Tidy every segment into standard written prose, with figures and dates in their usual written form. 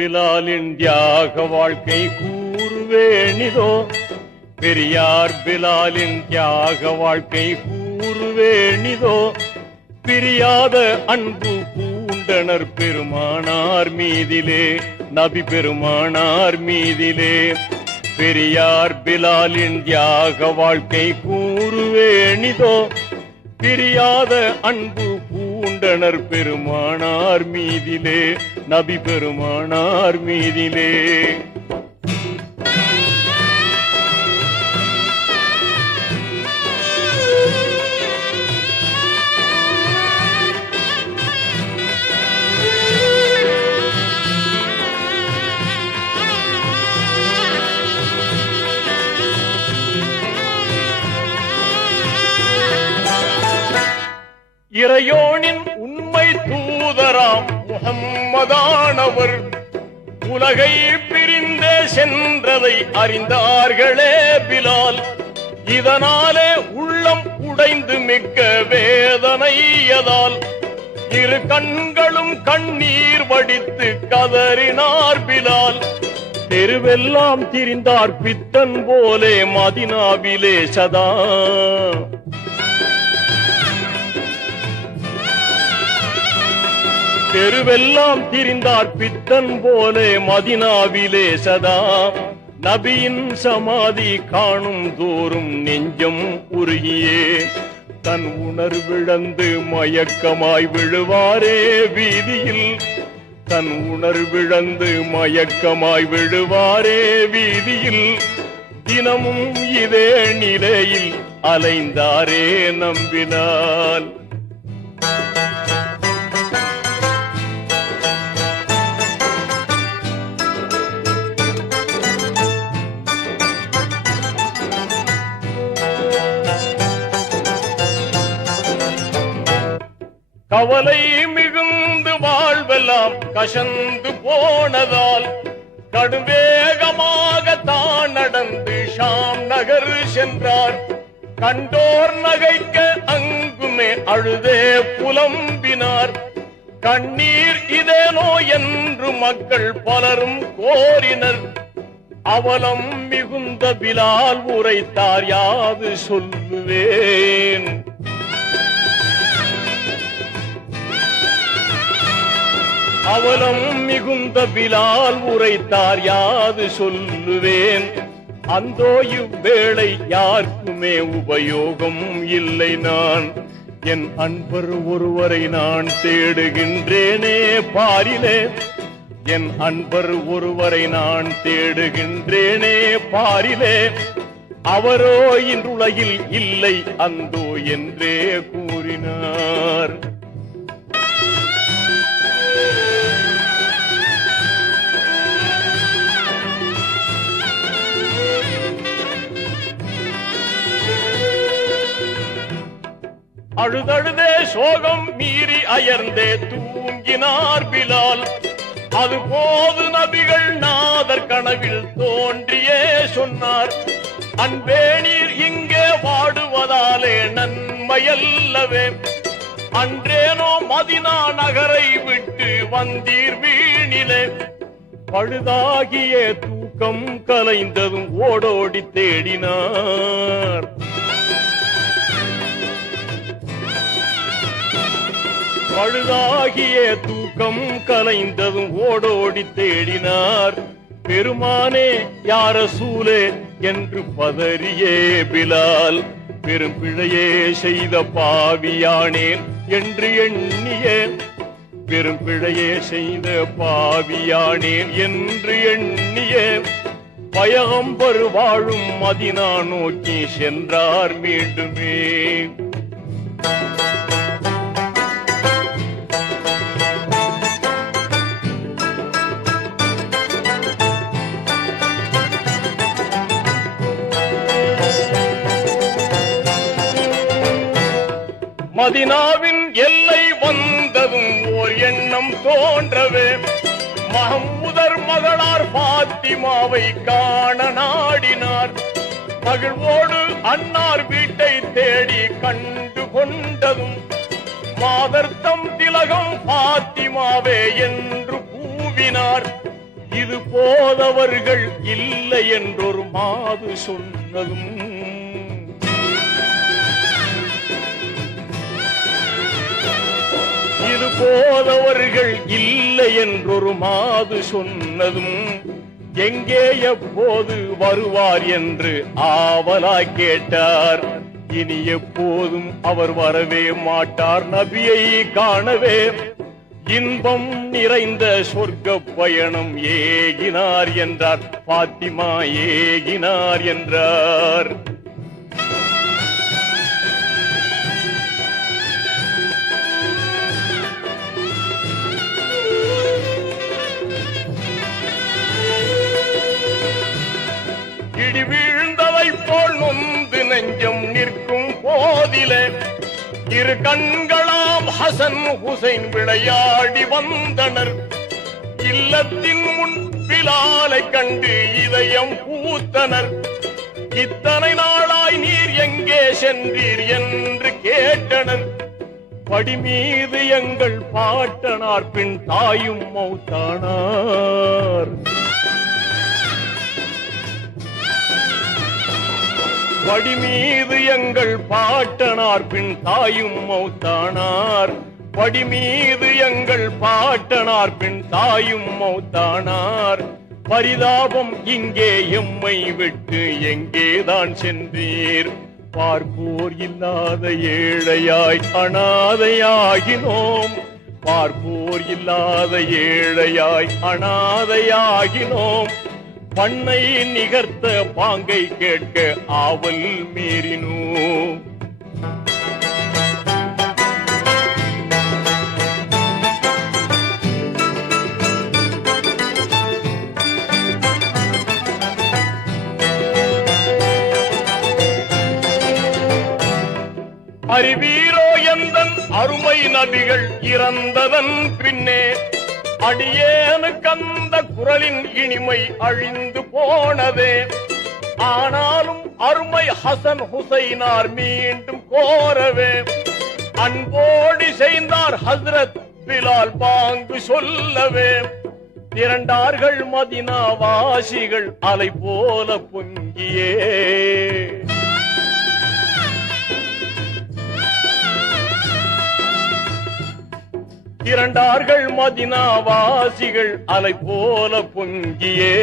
பிலாலின் தியாக வாழ்க்கை கூறுவேணிதோ. பெரியார் பிலாலின் தியாக வாழ்க்கை கூறுவேணிதோ. பிரியாத அன்பு பூண்டனர் பெருமானார் மீதிலே, நபி பெருமானார் மீதிலே. பெரியார் பிலாலின் தியாக வாழ்க்கை கூறுவேணிதோ. பிரியாத அன்பு பூண்டனர் பெருமானார் மீதிலே, நபி பெருமானார் மீதிலே. இறையோனின் உண்மை தூதராம் முஹம்மதானவர் உலகை பிரிந்தே சென்றதை அறிந்தார்களே பிலால். இதனாலே உள்ளம் உடைந்து மிக்க வேதனையதால் இரு கண்களும் கண்ணீர் வடித்து கதறினார் பிலால். தெருவெல்லாம் திரிந்தார் பித்தன் போலே மதினாவிலே சதா. தெருவெல்லாம் திரிந்தார் பித்தன் போலே மதினாவிலே சதா. நபியின் சமாதி காணும் தோறும் நெஞ்சம் உருகியே தன் உணர்விழந்து மயக்கமாய் விழுவாரே வீதியில். தன் உணர்விழந்து மயக்கமாய் விழுவாரே வீதியில். தினமும் இதே நிலையில் அலைந்தாரே நம்பினால். கவலை மிகுந்து வாழ்வெல்லாம் கசந்து போனதால் கடுவேகமாக தான் நடந்து ஷாம் நகர் சென்றார். கண்டோர் நகைக்க அங்குமே அழுதே புலம்பினார். கண்ணீர் இதேனோ என்று மக்கள் பலரும் கோரினர். அவலம் மிகுந்த பிலால் உரைத்தார், யாது சொல்லுவேன். அவலம் மிகுந்த பிலால் உரைத்தார், யாது சொல்லுவேன். அந்தோ இவ்வேளை யாருக்குமே உபயோகம் இல்லை. நான் என் அன்பர் ஒருவரை நான் தேடுகின்றேனே பாரிலே. என் அன்பர் ஒருவரை நான் தேடுகின்றேனே பாரிலே. அவரோ இன்றுலகில் இல்லை அந்தோ என்றே கூறினார். அழுதழுதே சோகம் மீறி அயர்ந்தே தூங்கினார் பிலால். அதுபோது நபிகள் நாதர் கனவில் தோன்றியே சொன்னார், அன்பே நீர் இங்கே வாடுவதாலே நன்மையல்லவே. அன்றேனோ மதினா நகரை விட்டு வந்தீர் வீணிலே. பழுதாகிய தூக்கம் கலைந்ததும் ஓடோடி தேடினார். பழுதாகிய தூக்கம் கலைந்ததும் ஓடோடி தேடினார். பெருமானே யார சூலே என்று பதறியே பிலால். பெரும் பிழையே செய்த பாவியானேன் என்று எண்ணிய. பெரும் பிழையே செய்த பாவியானேன் என்று எண்ணிய. பயகம்பர் வாழும் மதினா நோக்கி சென்றார் மீண்டுமே. மதினாவின் எல்லை வந்ததும் ஓர் எண்ணம் தோன்றவே. மஹ்மூதர் மகளார் பாத்திமாவை காண நாடினார். மகிழ்வோடு அன்னார் வீட்டை தேடி கண்டு கொண்டதும் மாதர்த்தம் திலகம் பாத்திமாவே என்று கூவினார். இது போதவர்கள் இல்லை என்றொரு மாது சொன்னதும் இது போதவர்கள் இல்லை என்றொரு மாது சொன்னதும் எங்கே எப்போது வருவார் என்று ஆவலாய் கேட்டார். இனி எப்போதும் அவர் வரவே மாட்டார், நபியை காணவே இன்பம் நிறைந்த சொர்க்க பயணம் ஏகினார் என்றார். பாத்திமா ஏகினார் என்றார். இடி வீழ்ந்ததை போல் நொந்து நெஞ்சம் நிற்கும் போதிலே இரு கண்களாம் ஹசன் ஹுசைன் விளையாடி வந்தனர். இல்லத்தின் முன் பிலாலை கண்டு இதயம் பூத்தனர். இத்தனை நாளாய் நீர் எங்கே சென்றீர் என்று கேட்டனர். படி மீது எங்கள் பாட்டனார் பின் தாயும் மௌத்தானார். படி மீது எங்கள் பாட்டனார் பின் தாயும் மௌத்தானார். படி மீது எங்கள் பாட்டனார் பின் தாயும் மௌத்தானார். பரிதாபம் இங்கே எம்மை விட்டு எங்கேதான் சென்றீர்? பார்ப்போர் இல்லாத ஏழையாய் அனாதையாகினோம். பார்ப்போர் இல்லாத ஏழையாய் அனாதையாகினோம். பண்ணை நிகர்த்த பாங்கை கேட்க ஆவல் மீறினோம். அறிவீரோ எந்தன் அருமை நபிகள் இறந்ததன் பின்னே அடியேனுக்கு அந்த குரலின் இனிமை அழிந்து போனதே. ஆனாலும் அருமை ஹசன் ஹுசைனார் மீண்டும் கோரவே அன்போடி செய்தார் ஹஸ்ரத் பிலால் பாங்கு சொல்லவே. திரண்டார்கள் மதினா வாசிகள் அலை போல பொங்கியே. திரண்டார்கள் மதினா வாசிகள் அலை போல பொங்கியே.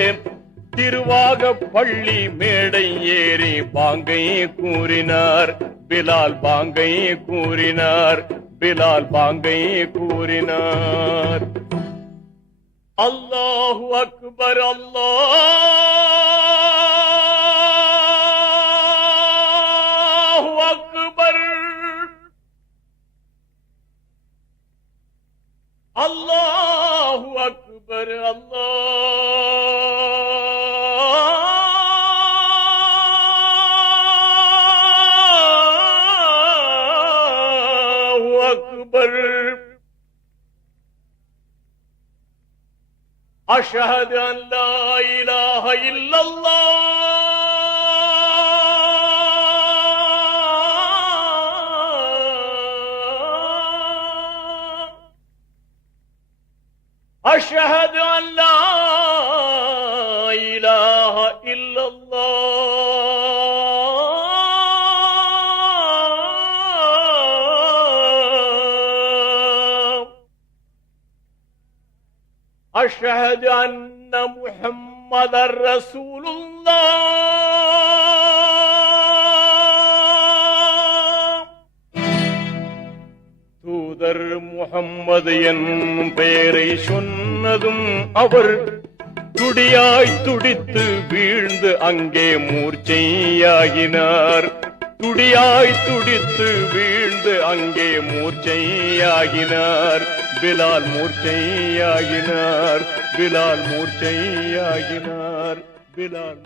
திருவாக பள்ளி மேடை ஏறி பாங்கை கூறினார். பிலால் பாங்கை கூறினார். பிலால் பாங்கை கூறினார். அல்லாஹு அக்பர் அல்லாஹு அக்பர் அல்லாஹு அக்பர் அல்லாஹு அக்பர். அஷ்ஹது அன் லா இலாஹ இல்லல்லாஹ் أشهد أن لا إله إلا الله أشهد أن محمد رسول الله தூதர் முஹம்மது என்னும் பெயரை சொன்னதும் அவர் துடியாய் துடித்து வீழ்ந்து அங்கே மூர்ச்சையாகினார். துடியாய் துடித்து வீழ்ந்து அங்கே மூர்ச்சையாகினார். பிலால் மூர்ச்சையாகினார். பிலால் மூர்ச்சையாகினார். பிலால்